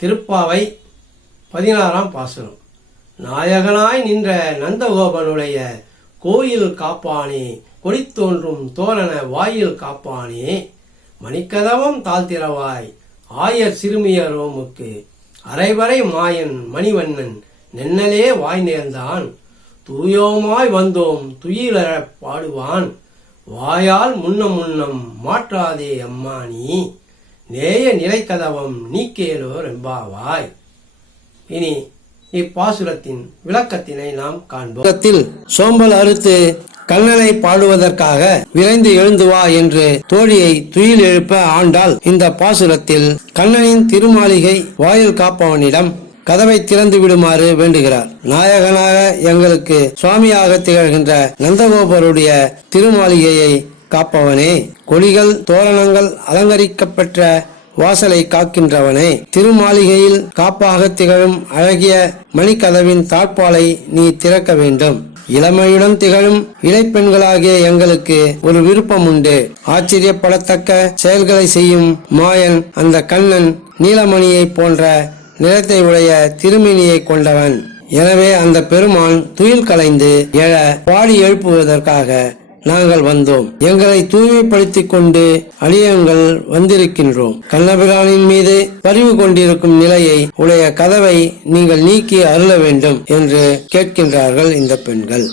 திருப்பாவை 16ஆம் பாசுரம். நாயகனாய் நின்ற நந்தகோபனுடைய கோயில் காப்பானே, கொடித்தோன்றும் தோரண வாயில் காப்பானே, மணிக்கதவம் தாழ்த்திரவாய் ஆயர் சிறுமியரோமுக்கு அரைவரை மாயன் மணிவண்ணன் நென்னலே வாய் நேர்ந்தான், தூயோமாய் வந்தோம் துயிலறப் பாடுவான், வாயால் முன்னம் முன்னம் மாற்றாதே அம்மானி, நேய நிலைக்கதவம் நீக்கேலோ ரெம்பாவாய். இனி இப்பாசுரத்தின் விளக்கத்தினை நாம் காண்போம். சோம்பல் அறுத்து கண்ணனை பாடுவதற்காக விரைந்து எழுந்து வா என்று தோழியை துயில் எழுப்ப ஆண்டாள் இந்த பாசுரத்தில் கண்ணனின் திருமாளிகை வாயில் காப்பவனிடம் கதவை திறந்து விடுமாறு வேண்டுகிறார். நாயகனாக எங்களுக்கு சுவாமியாக திகழ்கின்ற நந்தகோபருடைய திருமாளிகையை காப்பவனே, கொடிகள் தோரணங்கள் அலங்கரிக்கப்பெற்ற வாசலை காக்கின்றவனே, திருமாளிகையில் காப்பாக திகழும் அழகிய மணிக்கதவின் தாழ்பாலை நீ திறக்க வேண்டும். இளமையுடன் திகழும் இளைப்பெண்களாகிய எங்களுக்கு ஒரு விருப்பம் உண்டு. ஆச்சரியப்படத்தக்க செயல்களை செய்யும் மாயன் அந்த கண்ணன் நீலமணியை போன்ற நிறத்தை உடைய திருமேனியை கொண்டவன். எனவே அந்த பெருமான் துயில் கலைந்து எழ பாடி எழுப்புவதற்காக நாங்கள் வந்தோம். எங்களை தூய்மைப்படுத்திக் கொண்டு அடியங்கள் வந்திருக்கின்றோம். கண்ணபிரானின் மீது பரிவு கொண்டிருக்கும் நிலையை உடைய கதவை நீங்கள் நீக்கி அருள வேண்டும் என்று கேட்கின்றார்கள் இந்த பெண்கள்.